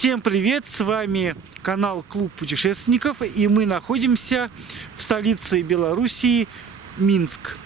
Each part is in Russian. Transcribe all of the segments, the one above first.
Всем привет! С вами канал Клуб путешественников, и мы находимся в столице Белоруссии Минск.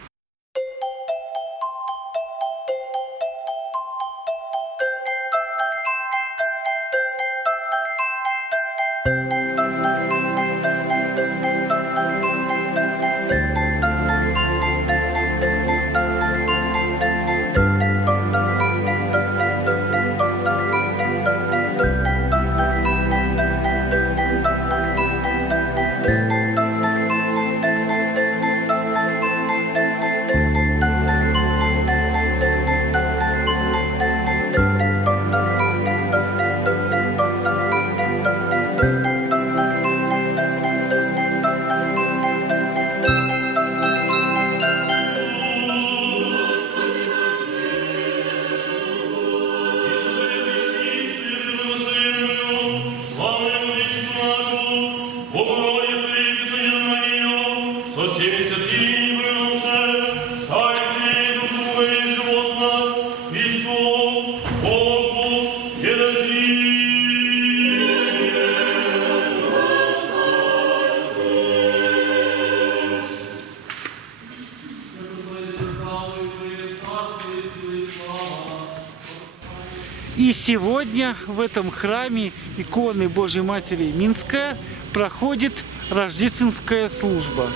И сегодня в этом храме иконы Божьей Матери Минская проходит рождественская служба.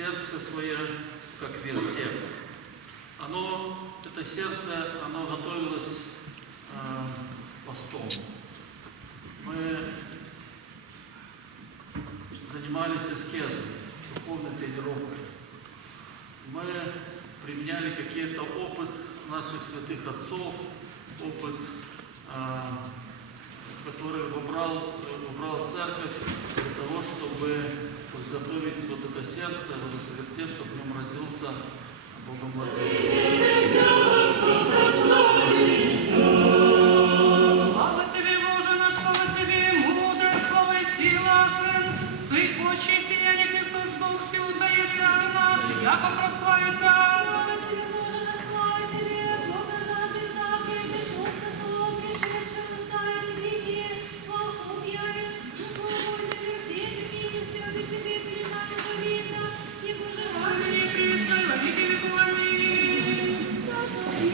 сердце свое, как вертеп. Это сердце, оно готовилось постом. Мы занимались аскезой, духовной тренировкой. Мы применяли какие-то опыт наших святых отцов, опыт, который выбрал церковь для того, чтобы подготовить вот это сердце, вот это вертеп, чтобы в нем родился Богомладенец. Слава Тебе, Боже наш, слава Тебе, мудрое слово и сила, Сын, Сын, очи, сияние, Христос, Бог, силу даешься в нас, яко прославися. Слава Тебе, Боже наш, слава Тебе, Бога нас и заповеди, солнце, слово, пришедшее в старой веки, славу объявит, Богу Тебе, все веки, святы Тебе, переданы повинно, Его же ради. Аминь, Христос, во веки веков, аминь. Господи,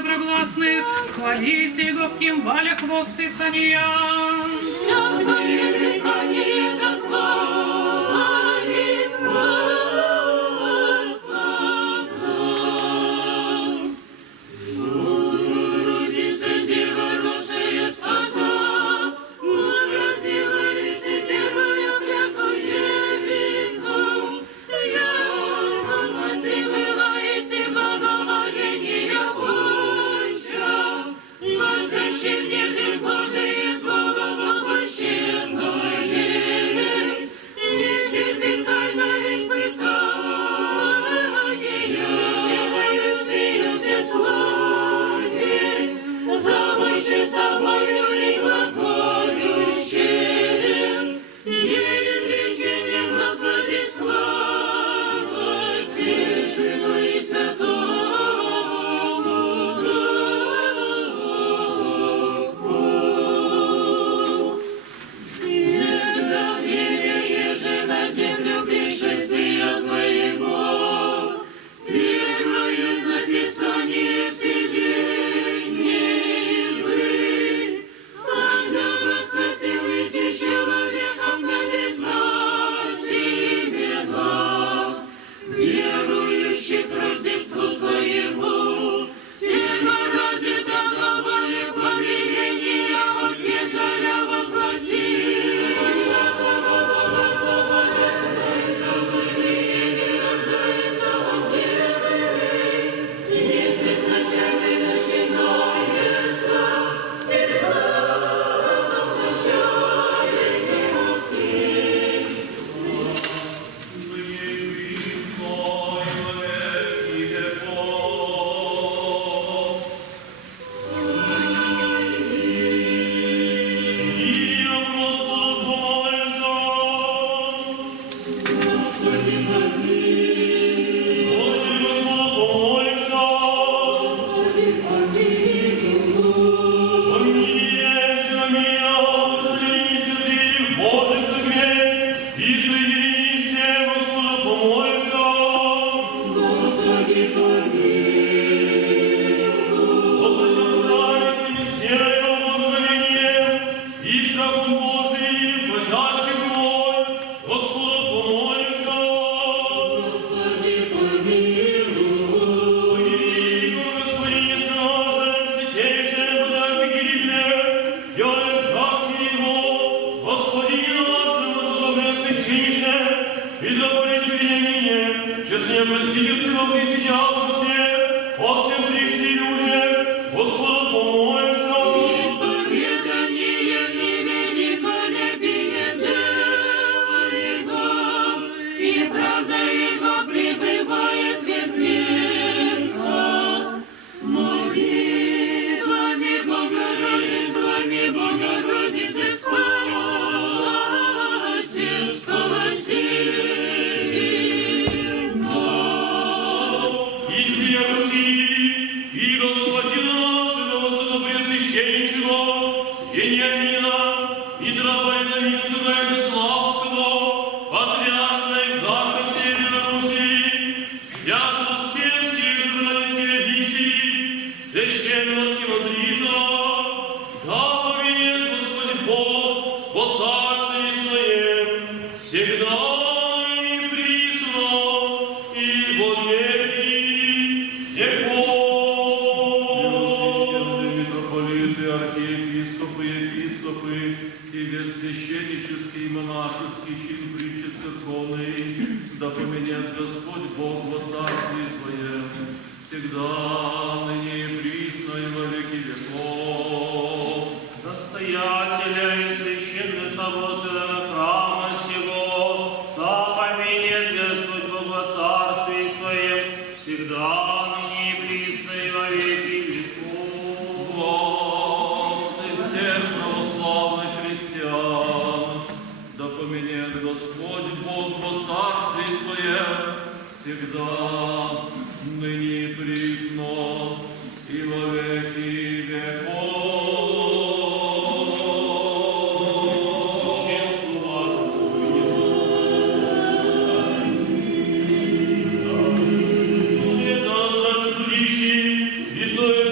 доброгласных, хвалите его в кимвале хвосты царя. Шапкое дыхание до хвалит Господа. Богородица, Дева рожая спаса, родилась первая клятвое вино. Яна мать была и си благоволения конча, носящий в недрах Божие слово воплощенное, не терпит тайна испытания, делает сию всеславие, замощи с тобою и глаголющим, неизреченным Господи слава Отцу, Сыну и Святому Духу. Вдохновение же на землю пришествия Твоего, первое написание вселенной высь, когда возвратилось и человеком написать имена, верующих к Рождеству Твоему, всего ради такого благоволения от Кесаря исповедание в имени колебия дела Его, и правда Его пребывает век века. Молитвами Богородицы спаси нас. И сия Руси, и Господина нашего Высокопреосвященнейшего Вениамина, митрополита Минского и Изяславского, патриарха Экзарха всей Белоруссии, свято-успенских журналистских миссий, священного архимандрита, да повинен Господь Бог во царстве Своем, всегда и присно, и во веки веков. Священные митрополиты, архиепископы, епископы и бессвященнический и монашеский чин притчи церковной, да поменяет Господь Бог во царстве Своем, всегда, ныне и присно, и во веки веков. Настоятеля и священный собор святого храма сего, да поменяет Господь Бог во царстве Своем, всегда, ныне и присно, и во веки веков. Гласы всех православных христиан, да поменяет Господь Бог во царстве Своем, всегда, ныне и присно, и во веки веков. Священству вашему, Святой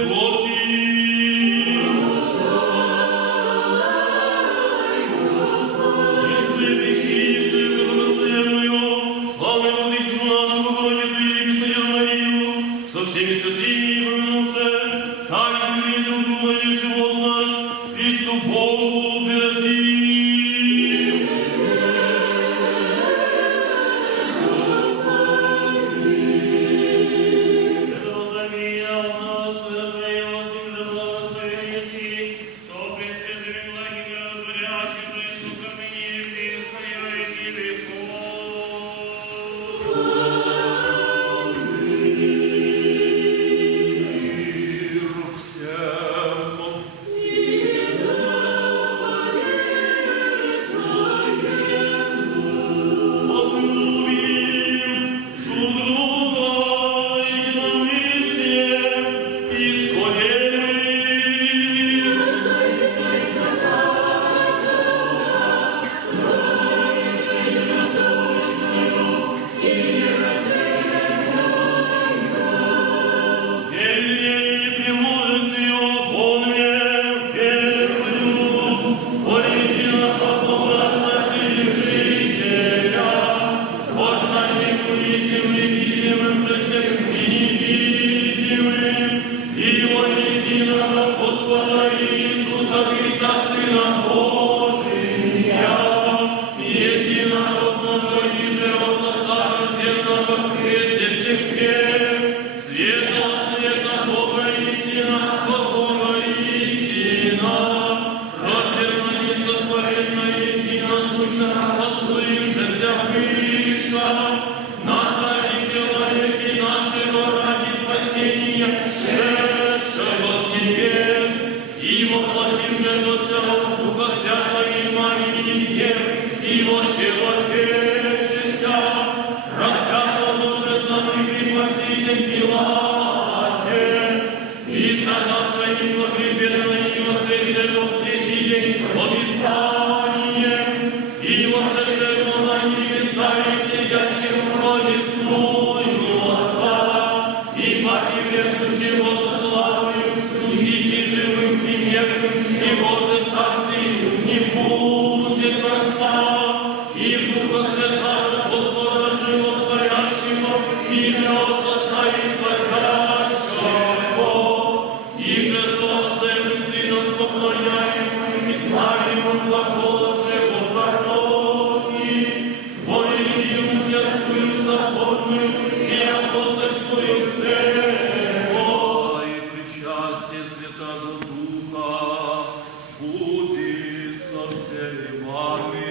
и погребенного и воскресшего в третий день описанием, и вошедшего на небеса и сидящим одесную Отца, и погибнущего со славою судить и живым и мертвым, и Боже царствию не будет конца, и Духа Святого Господа животворящего, и же от Отца исходящего, и же Солнцем Сыном поклоняем, и славим глаголавшего пророки, воинию святую соборную и апостольскую церковь, и причастие Святого Духа будет со всеми вами.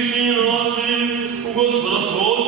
прегрешения наши, у Господа просим.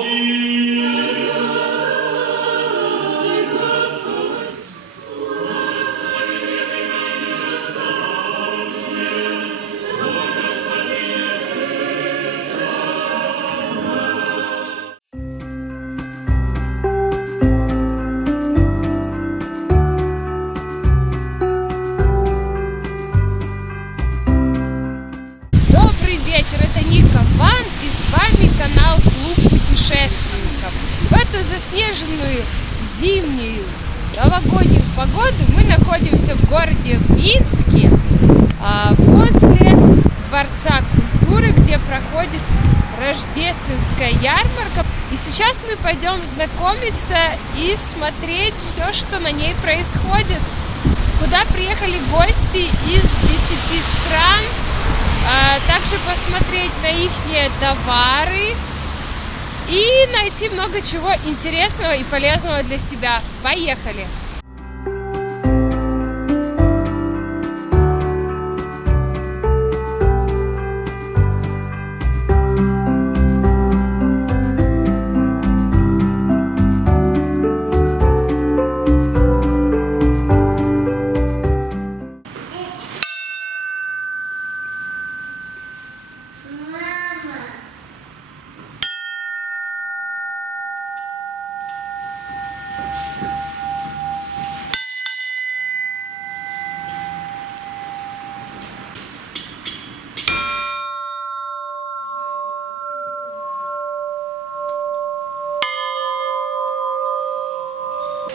Добрый вечер, это Ника Ван, и с вами канал Клуб путешественников. В эту заснеженную зимнюю новогоднюю погоду мы находимся в городе Минске, возле Дворца культуры, где проходит рождественская ярмарка. И сейчас мы пойдем знакомиться и смотреть все, что на ней происходит. Куда приехали гости из 10 стран. Также посмотреть на их товары и найти много чего интересного и полезного для себя. Поехали!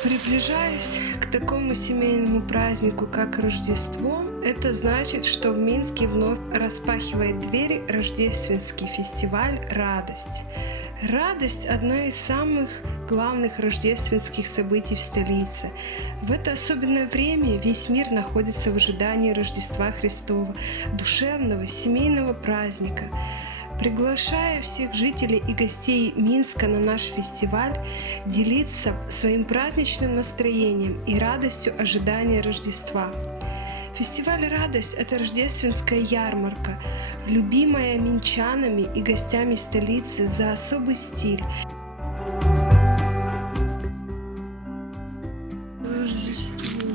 Приближаясь к такому семейному празднику, как Рождество, это значит, что в Минске вновь распахивает двери рождественский фестиваль «Радость». Радость – одна из самых главных рождественских событий в столице. В это особенное время весь мир находится в ожидании Рождества Христова, душевного семейного праздника. Приглашая всех жителей и гостей Минска на наш фестиваль делиться своим праздничным настроением и радостью ожидания Рождества. Фестиваль «Радость» – это рождественская ярмарка, любимая минчанами и гостями столицы за особый стиль. Рождество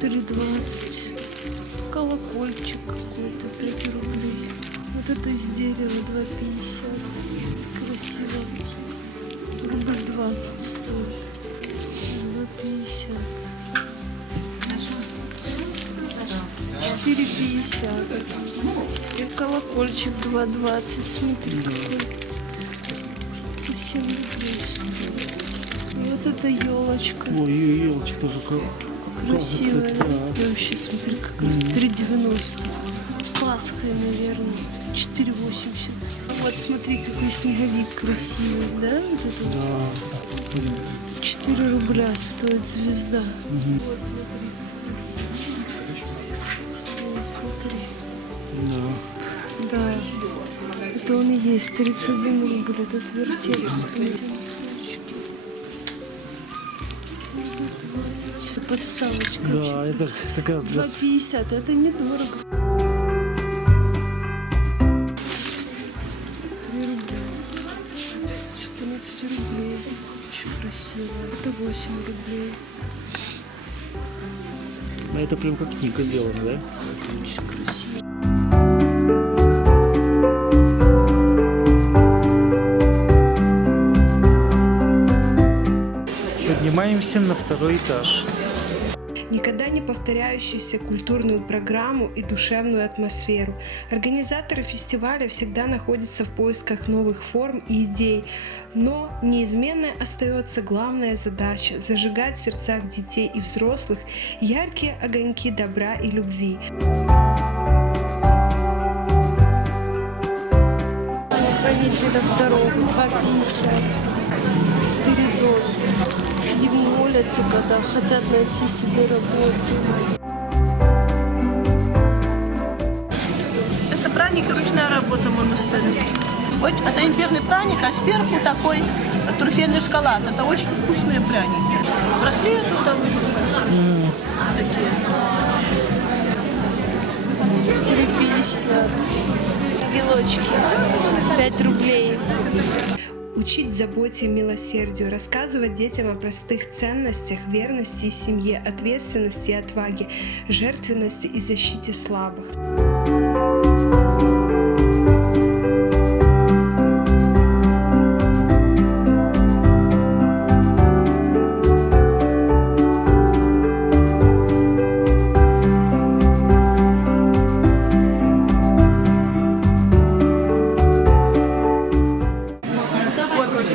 3,20, колокольчик какой-то 5 рублей. Вот это из дерева 2,50. Красиво. Рубль 20 стоит. 2,50. 4,50. И колокольчик 2,20. Смотри, какой. 7 рублей стоит. И вот эта елочка. Ой, елочка тоже Красивая. кстати, да. И вообще, смотри, как раз 3,90. С Пасхой, наверное. 4,80. Вот смотри, какой снеговик красивый, да? Вот это Да. 4 рубля стоит звезда. Вот смотри, как красиво. Да. Да. Это он и есть 31 рубль. Этот вертеп стоит. Подставочка. Да, вообще это как раз для... 2,50. Это недорого. 3 рубля. 14 рублей. Очень красиво. Это 8 рублей. Это прям как книга сделана, да? Очень красиво. Поднимаемся на 2-й этаж. Никогда не повторяющуюся культурную программу и душевную атмосферу. Организаторы фестиваля всегда находятся в поисках новых форм и идей, но неизменной остается главная задача – зажигать в сердцах детей и взрослых яркие огоньки добра и любви. Водителя в дорогу 2,50. Спиридон. И молятся, когда хотят найти себе работу. Это праздник и ручная работа монастыря. Вот это имбирный пряник, а сверху такой трюфельный шоколад. Это очень вкусные пряники. Браслеты там такие. 3,50. ангелочки. 5 рублей. Учить заботе и милосердию, рассказывать детям о простых ценностях, верности и семье, ответственности и отваге, жертвенности и защите слабых.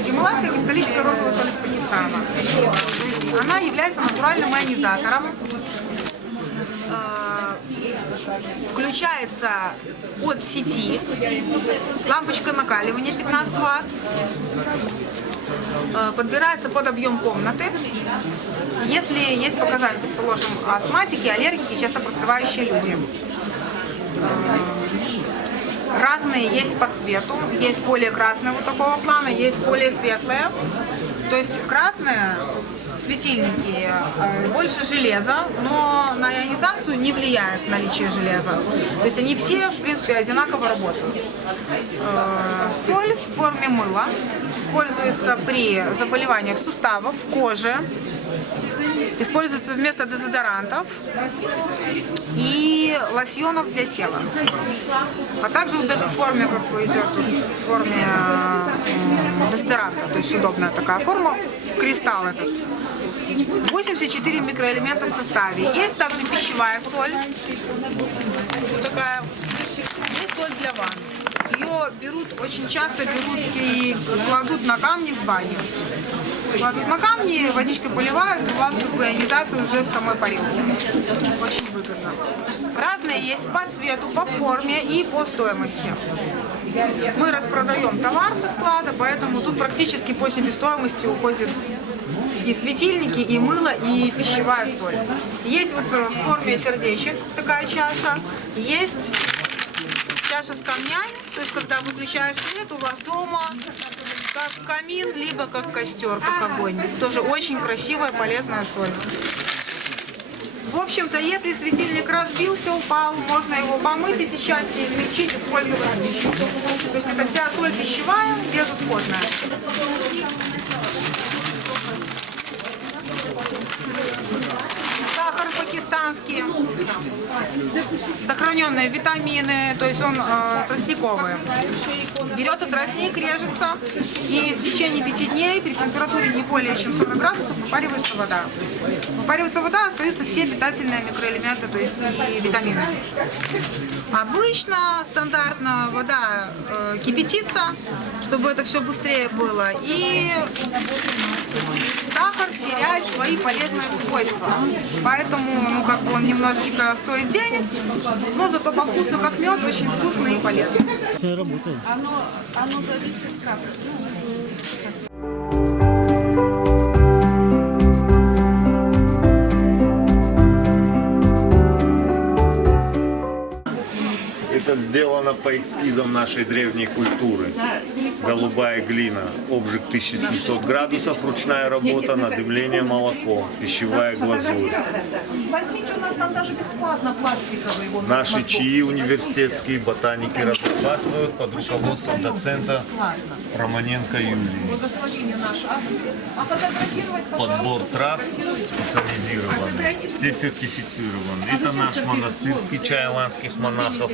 Гималайская кристаллическая розовая соль из Пакистана. То есть она является натуральным ионизатором. Включается от сети. Лампочка накаливания 15 Вт. Подбирается под объем комнаты. Если есть показания, предположим, астматики, аллергики, часто простывающие люди. Разные есть по цвету, есть более красные вот такого плана, есть более светлые. То есть красные светильники больше железа, но на ионизацию не влияет наличие железа. То есть они все, в принципе, одинаково работают. Соль в форме мыла используется при заболеваниях суставов, кожи, используется вместо дезодорантов и лосьонов для тела. А также вот даже в форме, как идет тут, в форме дезодоранта, то есть удобная такая форма, кристалл этот. 84 микроэлемента в составе. Есть также пищевая соль, вот такая. Есть соль для ванны. Ее берут, очень часто берут и кладут на камни в бане. Кладут на камни, водичкой поливают, у вас как бы ионизация уже в самой парилке. Очень выгодно. Разные есть по цвету, по форме и по стоимости. Мы распродаем товар со склада, поэтому тут практически по себестоимости уходит и светильники, и мыло, и пищевая соль. Есть вот в форме сердечек такая чаша, есть чаша с камнями, то есть когда выключаешь свет, у вас дома как камин, либо как костер, как огонь. Тоже очень красивая, полезная соль. В общем-то, если светильник разбился, упал, можно его помыть, эти части измельчить, использовать. То есть это вся соль пищевая, безотходная. Сахар пакистанский, сохраненные витамины, то есть он тростниковый. Берется тростник, режется, и в течение 5 дней при температуре не более чем 40 градусов выпаривается вода. Выпаривается вода, остаются все питательные микроэлементы, то есть и витамины. Обычно, стандартно вода кипятится, чтобы это все быстрее было, и сахар теряет свои полезные свойства. Поэтому, ну, как бы он немножечко стоит денег, но зато по вкусу как мед, очень вкусный и полезный. Оно зависит как? Это сделано по эскизам нашей древней культуры. Голубая глина, обжиг 1700 градусов, ручная работа, надымление молоком, пищевая глазурь. Возьмите, у нас там даже бесплатно пластиковые. Наши чаи университетские ботаники разрабатывают под руководством доцента Романенко Юлии. Благословение наше. А фотографировать, пожалуйста. Подбор трав специализированный, все сертифицированы. Это наш монастырский чай аланских монахов.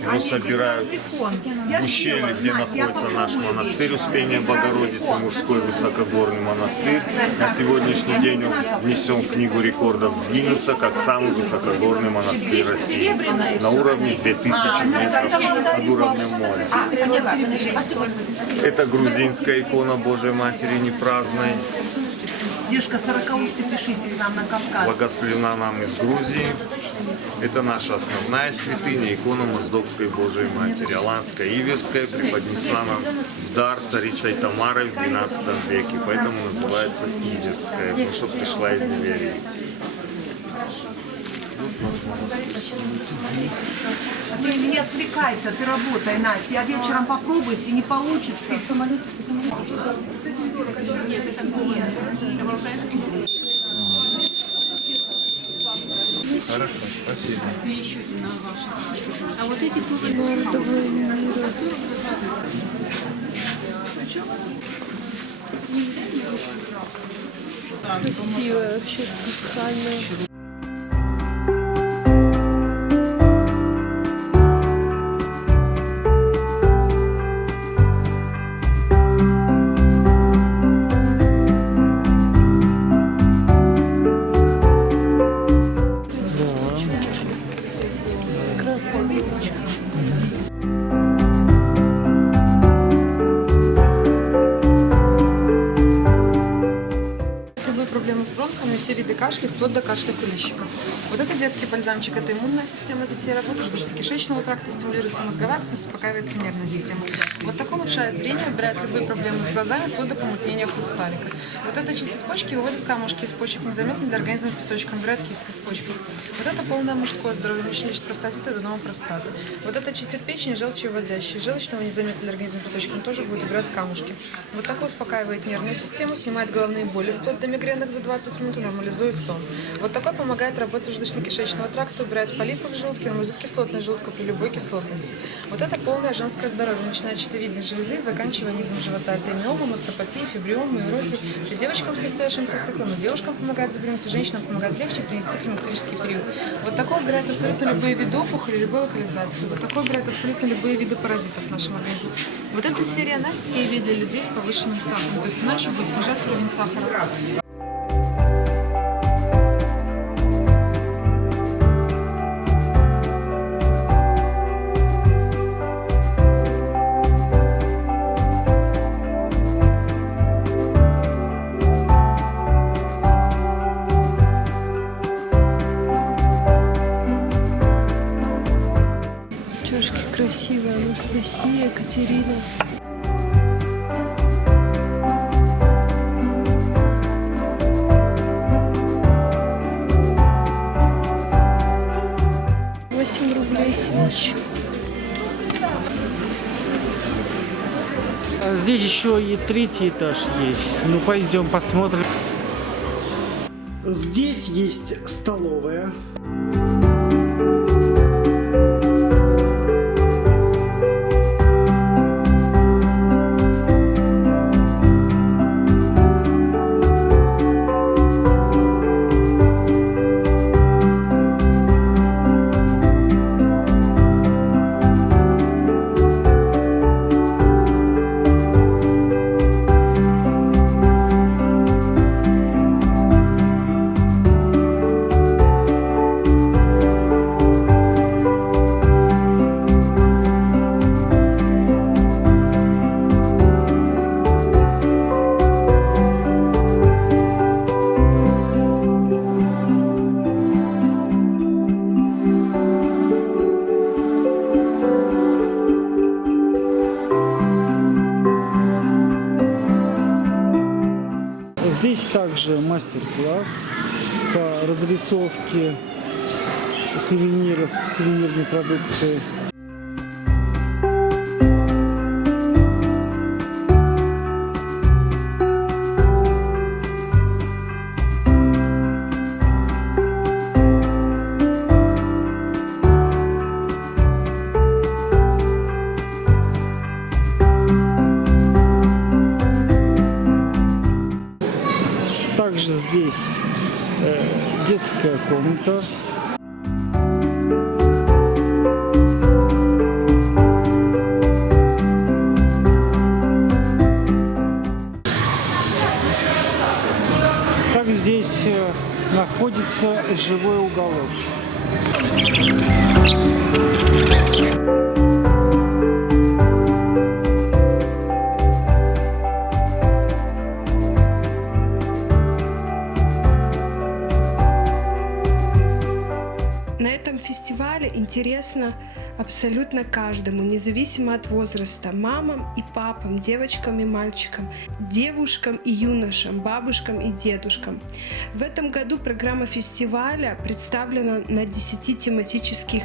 Его собирают в ущелье, где находится наш монастырь Успения Богородицы, мужской высокогорный монастырь. На сегодняшний день он внесен в книгу рекордов Гиннесса как самый высокогорный монастырь России на уровне 2000 метров над уровнем моря. Это грузинская икона Божией Матери Непраздной. Дедушка, 40-устый, пишите к нам на Кавказ. Благословена нам из Грузии. Это наша основная святыня, икона Моздокской Божией Матери. Аланская Иверская преподнесла нам в дар царицей Тамарой в 12 веке, поэтому называется Иверская, потому что пришла из Иверии. Ты не отвлекайся, ты работай, Настя. Я вечером попробую, если не получится. Хорошо, спасибо. А вот эти народовые мира. Красивая вообще пасхальная. С красной ниточкой. Любые проблемы с бронхами, все виды кашля, вплоть до кашля курильщика. Вот это детский бальзамчик, это иммунная система детей, работа желудочно-кишечного тракта, стимулируется мозговая активность, успокаивается нервная система. Вот такой улучшает зрение, убирает любые проблемы с глазами, вплоть до помутнения хрусталика. Вот это чистит почки, выводит камушки из почек незаметно для организма песочком, убирает кисты в почках. Вот это полное мужское здоровье, мужчина лечит простатит и аденома простаты. Вот это чистит печень, желчевыводящий, желчного незаметно для организма песочком тоже будет убирать камушки. Вот такой успокаивает нервную систему, снимает головные боли, вплоть до мигренных за 20 минут и нормализует сон. Вот такой помогает работе желудочно-кишечного тракта, убирает полипы в желудке, нормализует кислотность желудка при любой кислотности. Вот это полное женское здоровье, начиная от щитовидной железы и заканчивая низом живота. Это миома, мастопатия, фибриомы, эрозии. Для девочкам с настоящимся циклом, и девушкам помогает забеременеть, и женщинам помогает легче перенести климактерический период. Вот такой убирает абсолютно любые виды опухоли, любой локализации. Вот такой убирает абсолютно любые виды паразитов в нашем организме. Вот эта серия на стеве для людей с повышенным сахаром. То есть она еще будет снижать уровень сахара. Чашки красивые. Анастасия, Катерина. Рублей свечи. А здесь еще и третий этаж есть. Ну, пойдем посмотрим. Здесь есть столовая. Здесь также мастер-класс по разрисовке сувениров, сувенирной продукции. Также здесь детская комната. Так здесь находится живой уголок. На этом фестивале интересно абсолютно каждому, независимо от возраста, мамам и папам, девочкам и мальчикам, девушкам и юношам, бабушкам и дедушкам. В этом году программа фестиваля представлена на 10 тематических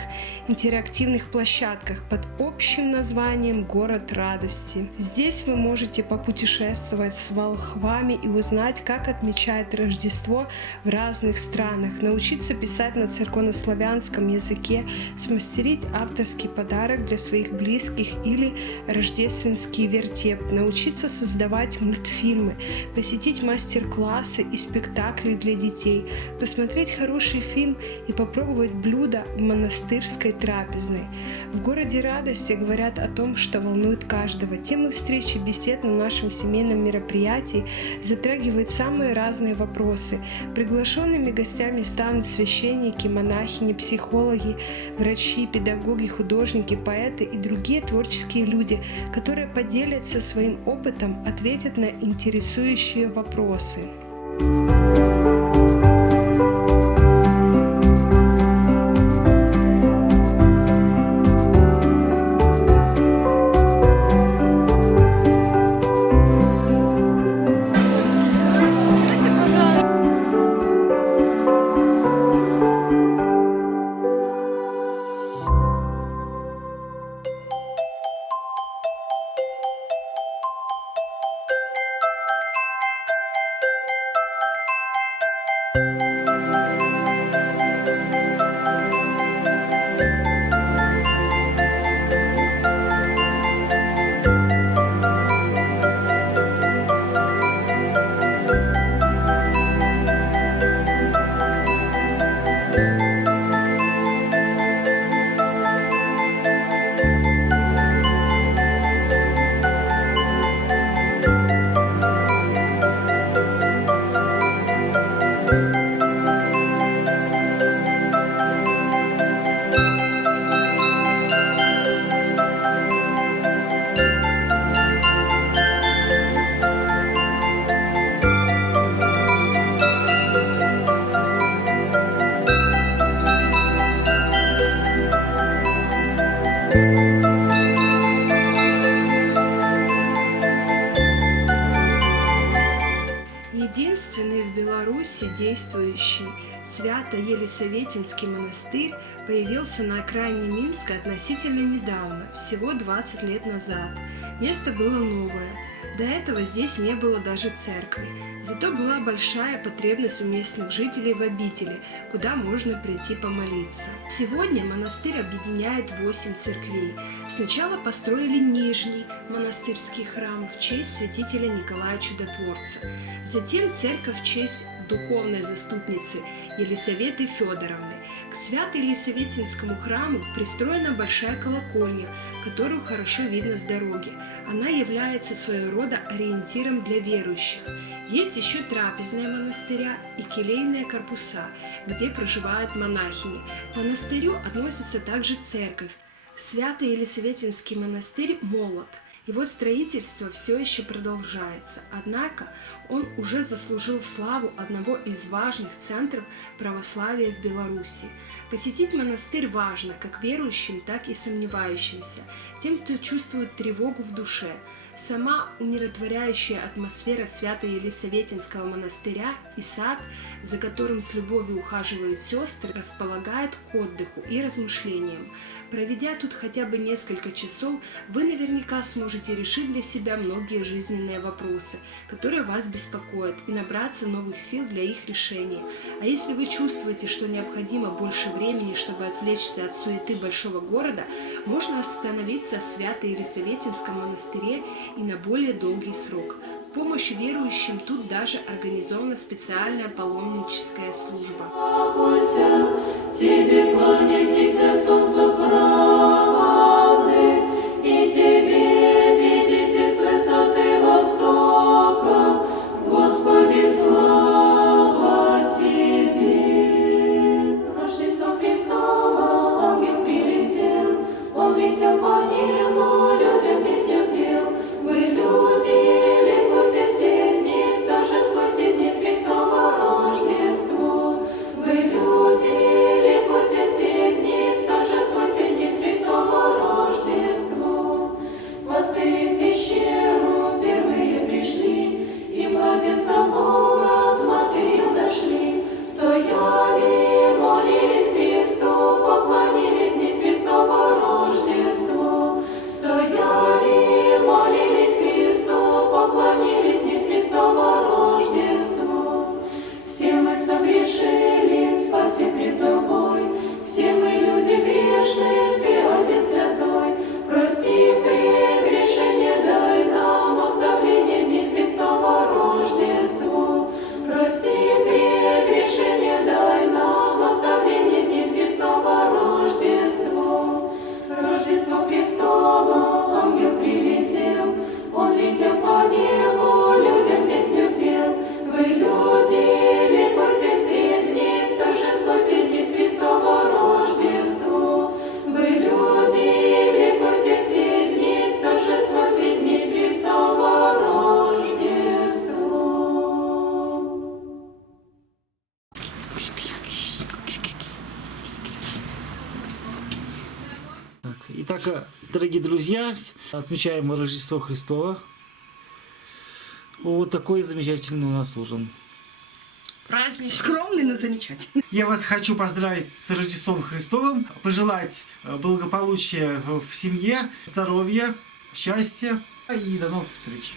интерактивных площадках под общим названием «Город радости». Здесь вы можете попутешествовать с волхвами и узнать, как отмечают Рождество в разных странах, научиться писать на церковнославянском языке, смастерить авторский подарок для своих близких или рождественский вертеп, научиться создавать мультфильмы, посетить мастер-классы и спектакли для детей, посмотреть хороший фильм и попробовать блюда в монастырской трапезной. В городе радости говорят о том, что волнует каждого. Темы встречи, бесед на нашем семейном мероприятии затрагивают самые разные вопросы. Приглашенными гостями станут священники, монахини, психологи, врачи, педагоги, художники, поэты и другие творческие люди, которые поделятся своим опытом, ответят на интересующие вопросы. Единственный в Беларуси действующий Свято-Елисаветинский монастырь появился на окраине Минска относительно недавно, всего 20 лет назад. Место было новое. До этого здесь не было даже церкви. Зато была большая потребность у местных жителей в обители, куда можно прийти помолиться. Сегодня монастырь объединяет 8 церквей. Сначала построили Нижний монастырский храм в честь святителя Николая Чудотворца. Затем церковь в честь духовной заступницы Елисаветы Федоровны. К Свято-Елисаветинскому храму пристроена большая колокольня, которую хорошо видно с дороги. Она является своего рода ориентиром для верующих. Есть еще трапезная монастыря и келейные корпуса, где проживают монахини. К монастырю относится также церковь. Свято-Елисаветинский монастырь молод. Его строительство все еще продолжается, однако он уже заслужил славу одного из важных центров православия в Беларуси. Посетить монастырь важно как верующим, так и сомневающимся, тем, кто чувствует тревогу в душе. Сама умиротворяющая атмосфера Свято-Елисаветинского монастыря и сад, за которым с любовью ухаживают сестры, располагает к отдыху и размышлениям. Проведя тут хотя бы несколько часов, вы наверняка сможете решить для себя многие жизненные вопросы, которые вас беспокоят, и набраться новых сил для их решения. А если вы чувствуете, что необходимо больше времени, чтобы отвлечься от суеты большого города, можно остановиться в Свято-Елисаветинском монастыре и на более долгий срок. В помощь верующим тут даже организована специальная паломническая служба. Тебе кланяйтесь, солнцу правды, и тебе видите с высоты востока, Господи, слава Тебе. Рождество Христово, ангел прилетел, он летел по небу, людям песню пел. Вы, люди, ликуйте все дни, торжествуйте дни с Христово Рождество. Вы, люди, ликуйте все дни, торжествуйте дни с Итак, дорогие друзья, отмечаем мы Рождество Христово. Вот такой замечательный у нас ужин. Скромный, но замечательный. Я вас хочу поздравить с Рождеством Христовым, пожелать благополучия в семье, здоровья, счастья и до новых встреч.